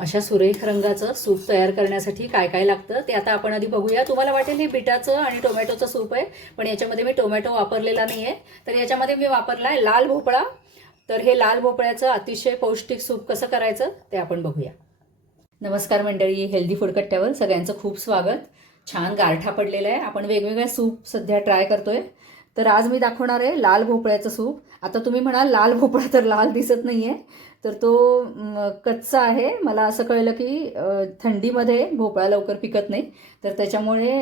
अशा सुरेख रंगाचं सूप तयार करण्यासाठी काय काय लागतं ते आता आपण आधी बघूया. तुम्हाला वाटेल हे बिटाचं आणि टोमॅटोचं सूप आहे पण याच्यामध्ये मी टोमॅटो वापरलेला नाही आहे तर याच्यामध्ये मी वापरला आहे लाल भोपळा. तर हे लाल भोपळ्याचं अतिशय पौष्टिक सूप कसं करायचं ते आपण बघूया. नमस्कार मंडळी हेल्दी फूड कट्ट्यावर सगळ्यांचं खूप स्वागत. छान गारठा पडलेला आहे. आपण वेगवेगळ्या सूप सध्या ट्राय करतोय. तर आज मी दाखवणार आहे लाल भोपळ्याचं सूप. आता तुम्ही म्हणाल लाल भोपळा तर लाल दिसत नाही आहे तर तो कच्चा आहे. मला असं कळलं की थंडीमध्ये भोपळा लवकर पिकत नाही. तर त्याच्यामुळे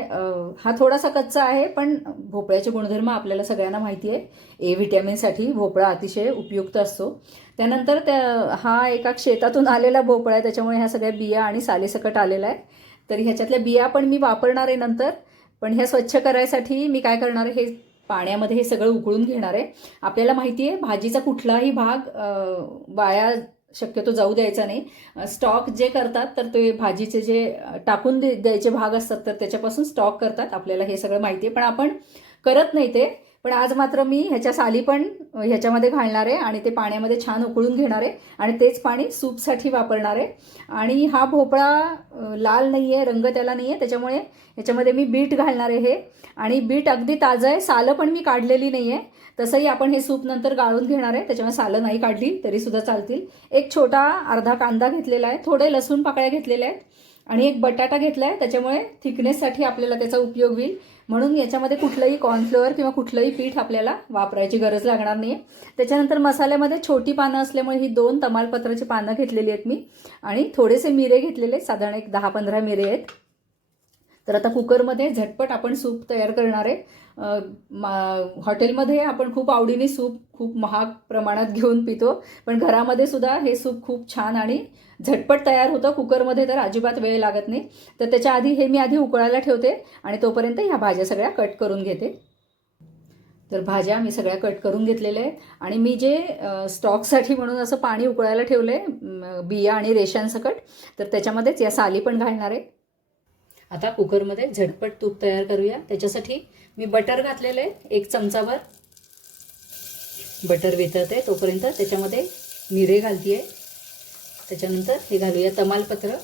हा थोडासा कच्चा आहे पण भोपळ्याचे गुणधर्म आपल्याला सगळ्यांना माहिती आहे. ए व्हिटॅमिनसाठी भोपळा अतिशय उपयुक्त असतो. त्यानंतर त्या हा एका शेतातून आलेला भोपळा आहे. त्याच्यामुळे ह्या सगळ्या बिया आणि सालेसकट आलेला आहे. तर ह्याच्यातल्या बिया पण मी वापरणार आहे नंतर. पण ह्या स्वच्छ करायसाठी मी काय करणार आहे हे पाण्यामध्ये हे सगळं उकळून घेणार आहे. आपल्याला माहिती आहे भाजीचा कुठलाही भाग वाया शक्यतो जाऊ द्यायचा नाही. स्टॉक जे करतात तर ते भाजीचे जे टाकून दे द्यायचे भाग असतात तर त्याच्यापासून स्टॉक करतात. आपल्याला हे सगळं माहिती आहे. पण आपण करत नाही ते. पण आज मात्र मी ह्याच्या साली पण ह्याच्यामध्ये घालणार आहे आणि ते पाण्यामध्ये छान उकळून घेणार आहे आणि तेच पाणी सूपसाठी वापरणार. आहे आणि हा भोपळा लाल नाही आहे रंग त्याला नाही आहे त्याच्यामुळे ह्याच्यामध्ये मी बीट घालणार आहे हे. आणि बीट अगदी ताजं आहे सालं पण मी काढलेली नाही आहे तसंही आपण हे सूप नंतर गाळून घेणार आहे त्याच्यामुळे सालं नाही काढली तरीसुद्धा चालतील. एक छोटा अर्धा कांदा घेतलेला आहे थोडे लसूण पाकळ्या घेतलेल्या आहेत आणि एक बटाटा घेतला आहे त्याच्यामुळे थिकनेससाठी आपल्याला त्याचा उपयोग होईल. म्हणून याच्यामध्ये कुठलंही कॉर्नफ्लोअर किंवा कुठलंही पीठ आपल्याला वापरायची गरज लागणार नाही आहे त्याच्यानंतर मसाल्यामध्ये छोटी पानं असल्यामुळे ही दोन तमालपत्राची पानं घेतलेली आहेत मी. आणि थोडेसे मिरे घेतलेले आहेत, साधारण एक दहा पंधरा मिरे आहेत. तर आता कुकरमध्ये झटपट आपण सूप तयार करणार आहे. मा- हॉटेलमध्ये आपण खूप आवडीने सूप खूप महाग प्रमाणात घेऊन पितो. पण घरामध्ये सुद्धा हे सूप खूप छान आणि झटपट तयार होतं. कुकरमध्ये तर अजिबात वेळ लागत नाही. तर त्याच्या आधी हे मी आधी उकळायला ठेवते आणि तोपर्यंत ह्या भाज्या सगळ्या कट करून घेते. तर भाज्या मी सगळ्या कट करून घेतलेल्या आहेत. आणि मी जे स्टॉकसाठी म्हणून असं पाणी उकळायला ठेवलं आहे बिया आणि रेशांसकट तर त्याच्यामध्येच या साली पण घालणार आहे. आता कुकरमध्ये झटपट तूप तयार करूया. त्याच्यासाठी मी बटर घातलेलं आहे एक चमचाभर. बटर वितळते तोपर्यंत त्याच्यामध्ये मिरे घालते आहे त्याच्यानंतर हे घालूया तमालपत्र.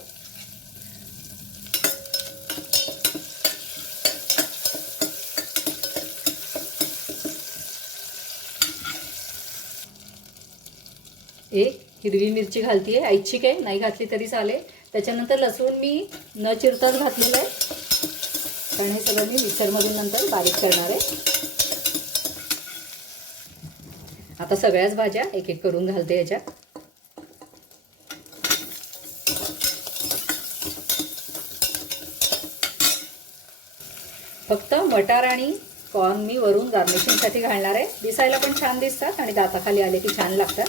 एक हिरवी मिरची घालते आहे ऐच्छिक आहे. नाही घातली तरी चालेल. त्याच्यानंतर लसूण मी न चिरताच घातलेलं आहे. कारण हे सगळं मी मिक्सरमधून नंतर बारीक करणार आहे. आता सगळ्याच भाज्या एक एक करून घालते याच्यात. फक्त मटार आणि कॉर्न मी वरून गार्निशिंगसाठी घालणार आहे. दिसायला पण छान दिसतात आणि दाताखाली आले की छान लागतात.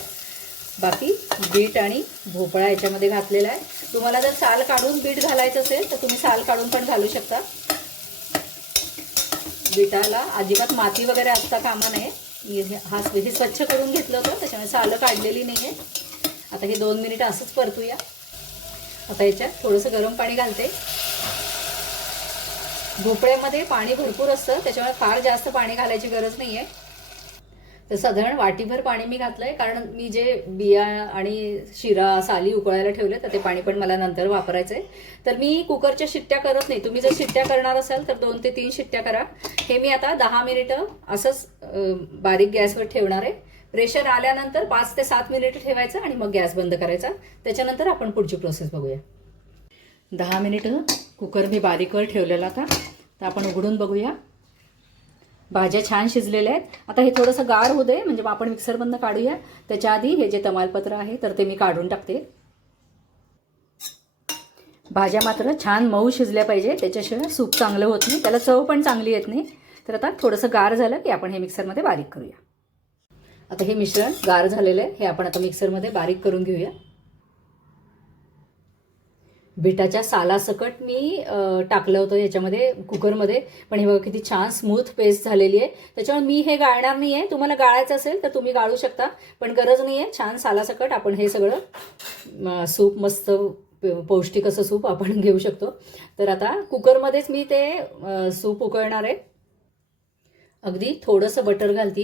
बाकी बीट आणि भोपळा याच्यामध्ये घातलेला आहे. तुम्हाला जर साल काढून बीट घालायचं असेल तर तुम्ही साल काढून पण घालू शकता. बीटाला अजिबात माती वगैरे असता कामा नये. हा हे स्वच्छ करून घेतलं होतं त्याच्यामुळे सालं काढलेली नाही आहे आता हे दोन मिनिटं असंच परतूया. आता याच्यात थोडंसं गरम पाणी घालते. भोपळ्यामध्ये पाणी भरपूर असतं त्याच्यामुळे फार जास्त पाणी घालायची गरज नाही आहे तर साधारण वाटीभर पाणी मी घातलंय कारण मी जे बिया आणि शिरा साली उकळायला ठेवले तर ते पाणी पण मला नंतर वापरायचं आहे तर मी कुकरच्या शिट्ट्या करत नाही. तुम्ही जर शिट्ट्या करणार असाल तर दोन ते तीन शिट्ट्या करा. हे मी आता दहा मिनिटं असंच बारीक गॅसवर ठेवणार आहे. प्रेशर आल्यानंतर पाच ते सात मिनिटं ठेवायचं आणि मग गॅस बंद करायचा. त्याच्यानंतर आपण पुढची प्रोसेस बघूया. दहा मिनिटं कुकर मी बारीकवर ठेवलेला होता तर आपण उघडून बघूया. भाज्या छान शिजलेल्या आहेत. आता हे थोडंसं गार होऊ दे म्हणजे आपण मिक्सरमधनं काढूया. त्याच्या आधी हे जे तमालपत्र आहे तर ते मी काढून टाकते. भाज्या मात्र छान मऊ शिजल्या पाहिजे त्याच्याशिवाय सूप चांगलं होत नाही त्याला चव पण चांगली येत नाही. तर आता थोडंसं गार झालं की आपण हे मिक्सरमध्ये बारीक करूया. आता हे मिश्रण गार झालेलं आहे हे आपण आता मिक्सरमध्ये बारीक करून घेऊया. बिटाच्या सालासकट मी टाकलं होतं याच्यामध्ये कुकरमध्ये. पण हे बघा किती छान स्मूथ पेस्ट झालेली आहे. त्याच्यामुळे मी हे गाळणार नाही आहे तुम्हाला गाळायचं असेल तर तुम्ही गाळू शकता. पण गरज नाही आहे छान सालासकट आपण हे सगळं सूप मस्त प- पौष्टिक असं सूप आपण घेऊ शकतो. तर आता कुकरमध्येच मी ते सूप उकळणार आहे. अगदी थोडंसं बटर घालते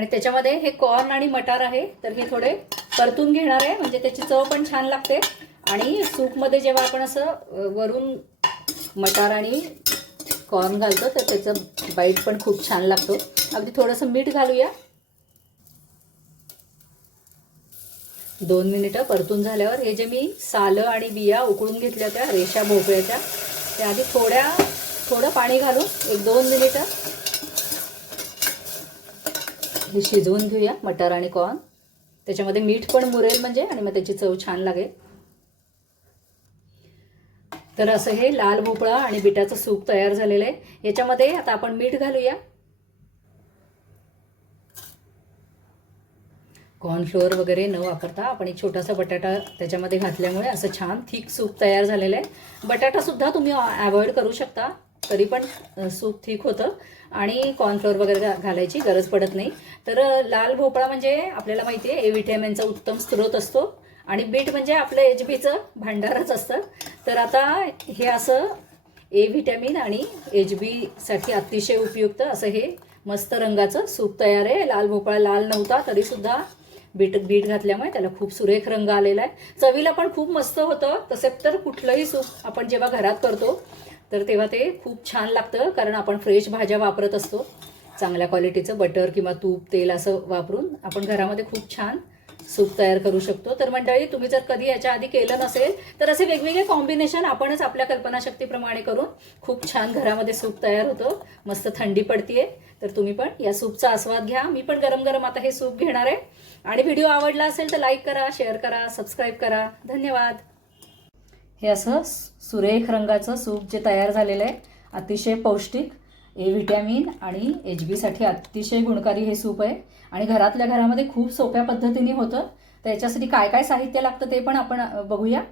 आणि त्याच्यामध्ये हे कॉर्न आणि मटार आहे तर हे थोडे परतून घेणार आहे. म्हणजे त्याची चव पण छान लागते. आणि सूपमध्ये जेव्हा आपण असं वरून मटार आणि कॉर्न घालतो तर त्याचं बाईट पण खूप छान लागतो. अगदी थोडंसं मीठ घालूया. दोन मिनिटं परतून झाल्यावर हे जे मी सालं आणि बिया उकळून घेतल्या होत्या रेषा भोपळ्याच्या त्या आधी थोड्या थोडं पाणी घालून एक दोन मिनिटं हे शिजवून घेऊया मटार आणि कॉर्न त्याच्यामध्ये मीठ पण मुरेल म्हणजे आणि मग त्याची चव छान लागेल. तर असं हे लाल भोपळा आणि बिटाचं सूप तयार झालेलं आहे. याच्यामध्ये आता आपण मीठ घालूया. कॉर्नफ्लोअर वगैरे न वापरता आपण एक छोटासा बटाटा त्याच्यामध्ये घातल्यामुळे असं छान थिक सूप तयार झालेलं आहे. बटाटासुद्धा तुम्ही अवॉइड करू शकता. तरी पण सूप ठीक होतं. आणि कॉर्नफ्लोअर वगैरे घालायची गरज पडत नाही. तर लाल भोपळा म्हणजे आपल्याला माहिती आहे ए व्हिटॅमिनचा उत्तम स्रोत असतो. आणि बीट म्हणजे आपलं एच बीचं भांडारच असतं. तर आता हे असं ए व्हिटॅमिन आणि एच बीसाठी अतिशय उपयुक्त असं हे मस्त रंगाचं सूप तयार आहे. लाल भोपळा लाल नव्हता तरीसुद्धा बीट बीट घातल्यामुळे त्याला खूप सुरेख रंग आलेला आहे. चवीला पण खूप मस्त होतं. तसे तर कुठलंही सूप आपण जेव्हा घरात करतो तर तेव्हा ते खूप छान लागतं कारण आपण फ्रेश भाज्या वापरत असतो. चांगल्या क्वालिटीचं बटर किंवा तूप तेल असं वापरून आपण घरामध्ये खूप छान सूप तयार करू शकतो. तर मंडळी तुम्ही जर कधी याच्या आधी केलं नसेल तर असे वेगवेगळे कॉम्बिनेशन आपणच आपल्या कल्पनाशक्तीप्रमाणे करून खूप छान घरामध्ये सूप तयार होतं. मस्त थंडी पडतीये तर तुम्ही पण या सूपचा आस्वाद घ्या. मी पण गरम गरम आता हे सूप घेणार आहे. आणि व्हिडिओ आवडला असेल तर लाईक करा शेअर करा सबस्क्राईब करा. धन्यवाद. हे असं सुरेख रंगाचं सूप जे तयार झालेलं आहे अतिशय पौष्टिक ए व्हिटॅमिन आणि एच बीसाठी अतिशय गुणकारी हे सूप आहे. आणि घरातल्या घरामध्ये खूप सोप्या पद्धतीने होतं. तर याच्यासाठी काय काय साहित्य लागतं ते पण आपण बघूया.